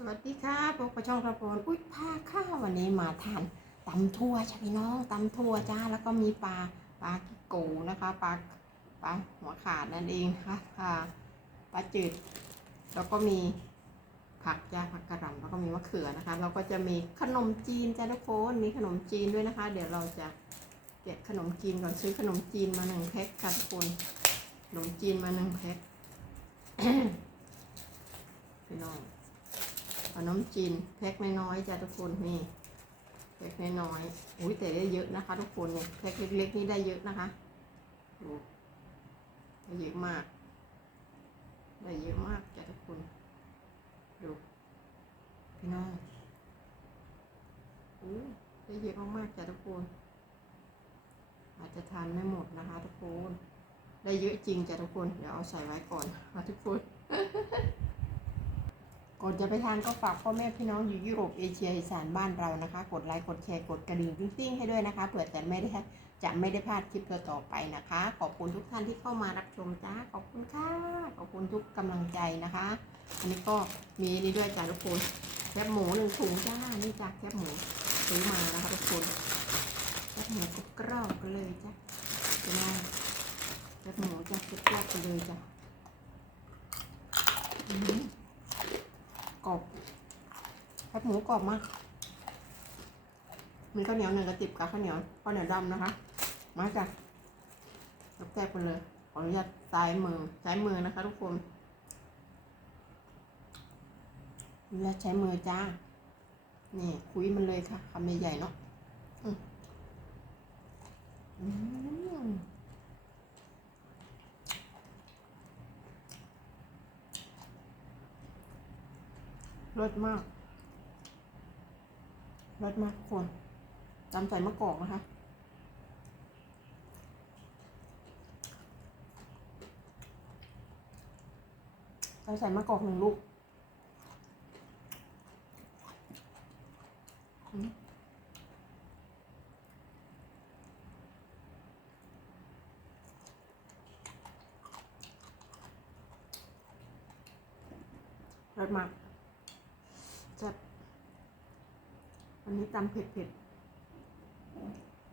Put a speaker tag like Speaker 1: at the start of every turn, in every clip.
Speaker 1: สวัสดีค่ะพบกับช่องกระโปนอุ้ยพาข้าววันนี้มาทานตำทั่วใช่ไหมน้องตำทั่วจ้าแล้วก็มีปลาปลากิโกนะคะปลาปลาหัวขาดนั่นเองค่ะค่ะปลาจืด แล้วก็มีผักจ้าผักกระหล่ำแล้วก็มีมะเขือนะคะแล้วก็จะมีขนมจีนจ้าทุกคนมีขนมจีนด้วยนะคะ เดี๋ยวเราจะแกะขนมจีนก่อนซื้อขนมจีนมาหนึ่งแพ็คค่ะทุกคนขนมจีนมาหนึ่งแพ็คพี่น้อง นมจีนแพ็คน้อยๆจ้ะทุกคนนี่แพ็คน้อยๆอุ้ยแต่ได้เยอะนะคะ ทุกคนเนี่ยแพ็คเล็กๆนี่ได้เยอะนะคะดูได้เยอะมาก ได้เยอะมากจ้ะทุกคนดูพี่น้องอู้ได้เยอะมากๆจ้ะทุกคน อาจจะทานไม่หมดนะคะ ทุกคน ได้เยอะจริงจ้ะทุกคน เดี๋ยวเอาใส่ไว้ก่อนนะทุกคน ก่อนจะไปทานก็ฝากพ่อแม่พี่น้องอยู่ยุโรปเอเชียอีสานบ้านเรานะคะ กดไลค์กดแชร์กดกระดิ่งติ้งๆให้ด้วยนะคะเผื่อจะไม่ได้จะไม่ได้พลาดคลิปต่อๆไปนะคะ ขอบคุณทุกท่านที่เข้ามารับชมจ้าขอบคุณค่ะขอบคุณทุกกำลังใจนะคะ อันนี้ก็มีนี่ด้วยจ้าทุกคนแคบหมูหนึ่งถุงจ้านี่จ้าแคบหมูซื้อมานะคะทุกคนแคบหมูกรอบกันเลยจ้าจะน่าแคบหมูจ้ากรอบกันเลยจ้าอืม รอบแคบหมูกรอบมากมีข้าวเหนียวหนึ่งกระติบกับข้าวเหนียวข้าวเหนียวดำนะคะ มาจ้ะรับแก้กันเลย ขออนุญาตซ้ายมือซ้ายมือนะคะทุกคนแล้วใช้มือจ้า นี่คุยมันเลยค่ะคำใหญ่ๆเนาะอืมอืม รสมากรสมากคนตำใส่มะกอกนะคะเราใส่มะกอกหนึ่งลูกรสมาก จัดวันนี้ตำเผ็ดเผ็ด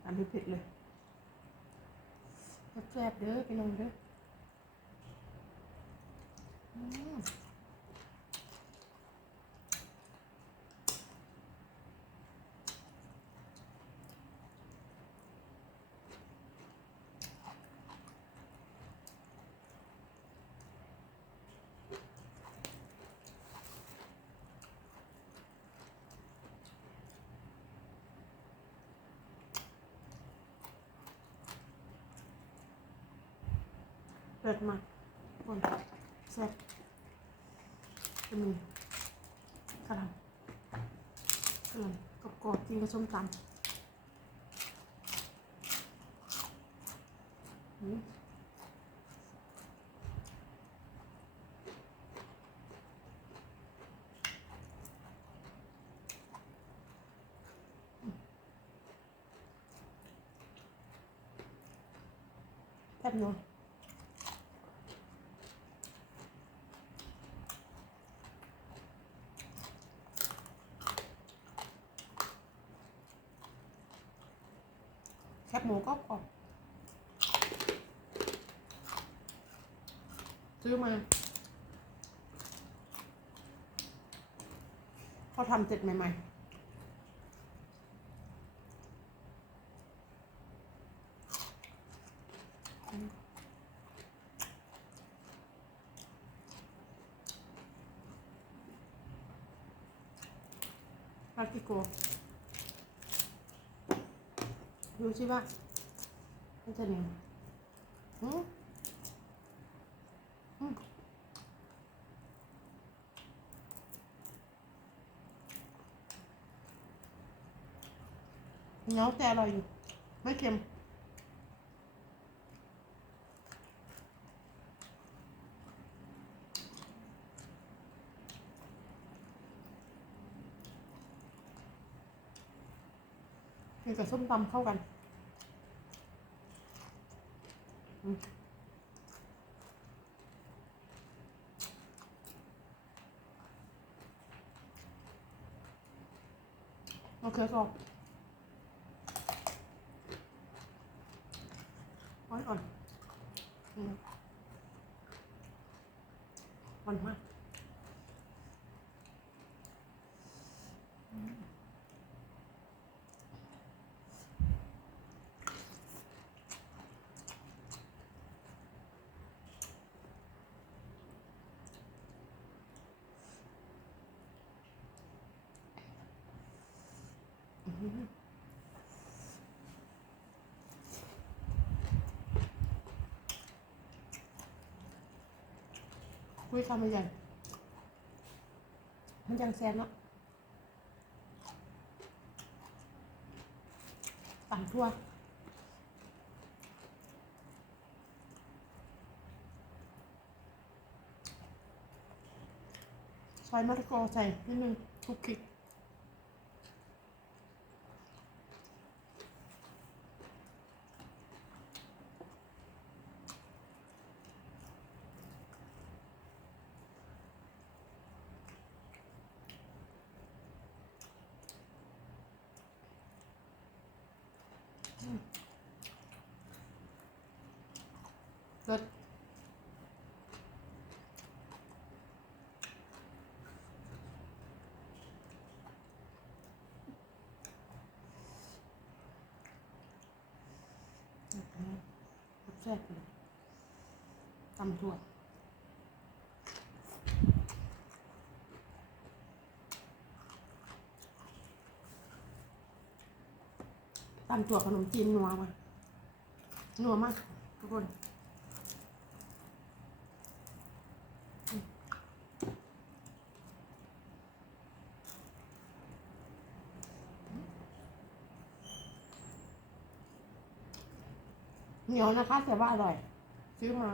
Speaker 1: ตำเผ็ดเผ็ดเลยแซ่บเด้อไปลองเด้อ เผ็ดมากคนแซ่บจะมีกระหล่ำกระหล่ำกรอบๆกินกับส้มตำแซ่บนัว แคบหมูก็กรอบ ซื้อมาเขาทำเสร็จใหม่ ๆพาติโกดูสิว่ามันจะเหนียวอืมอืม เนียวแต่อร่อยอยู่ไม่เค็มกินกับส้มตำเข้ากันโอเคก็อ่อนอ่อนอืมอ่อนมาก คุยคำมันยังมันยังแซนเนาะปั่นทั่วซอยมะละกอใส่นิดนึงคลุกคลิก รสแซ่บเลยตำถั่วตำถั่วขนมจีนนัวมานัวมากทุกคน เหนียวนะคะแต่ว่าอร่อย ซื้อมา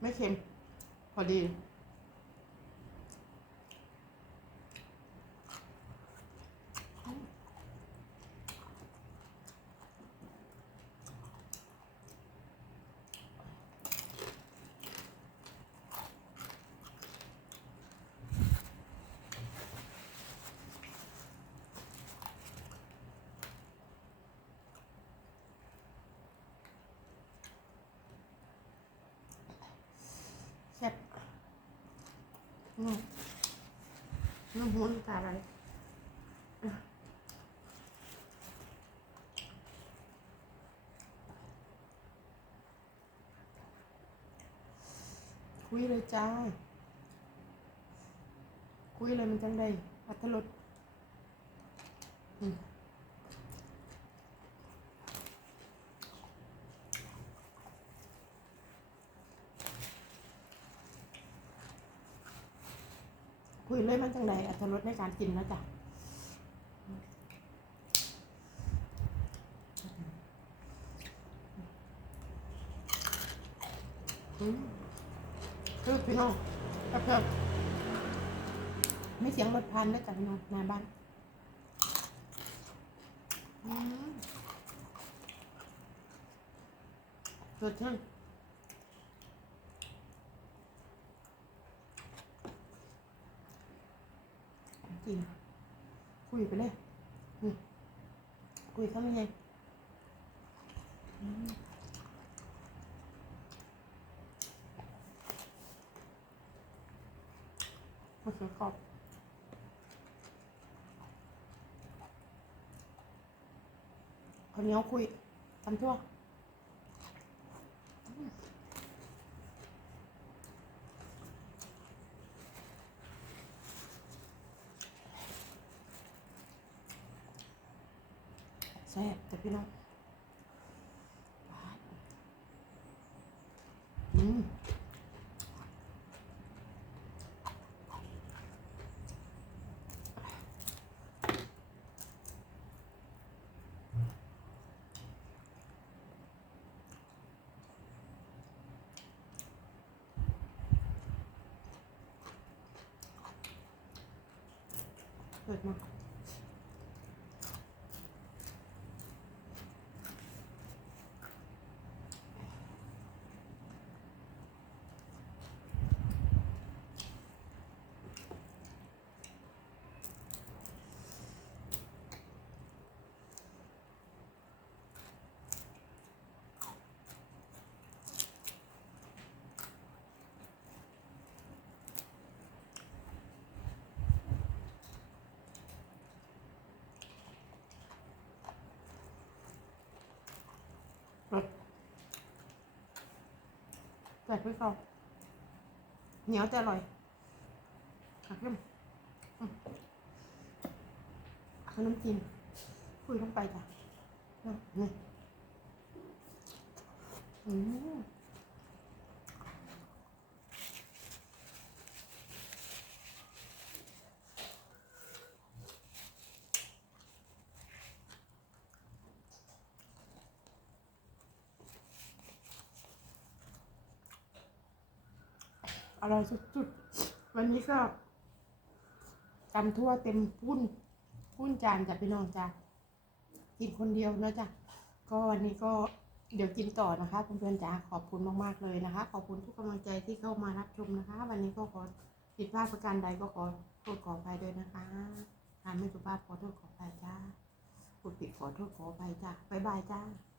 Speaker 1: ไม่เค็ม พอดี น้ำมันตาอะไรคุยเลยจ้า คุยเลยมันจังได้อัตลด ยเลยมันจังได้อัตลดในการกินแล้วจ้ะอืมคือพี่น้องแป๊บเพิ่มไม่เสียงรถพันแล้วจ้ะพี่น้องหน้าบ้านอืมสดชื่น จริงคุยไปเลยคุยเขาไม่ไงโอเขือขอบข้าวเหนียคุยตำทั่ว ซ่บแต่พี่น้องอืมเปิดมา แปลกพี่กเขาเหนียวแต่อร่อยหักเริ่มขนมจีนคุยลงไปจ้ะนี่อืม ร่อยสุดๆ วันนี้ก็ตำทั่วเต็มพุ่นพุ่นจานจ้ะพี่น้องจ้ะกินคนเดียวนะจ้ะก็วันนี้ก็เดี๋ยวกินต่อนะคะเพื่อนๆจ้าขอบคุณมากๆเลยนะคะ ขอบคุณทุกกำลังใจที่เข้ามารับชมนะคะ วันนี้ก็ขอผิดพลาดประการใดก็ขอโทษขออภัยด้วยนะคะทานไม่สุภาพขอโทษขออภัยจ้าพูดผิดขอโทษขออภัยจ้าบ๊ายบายจ้า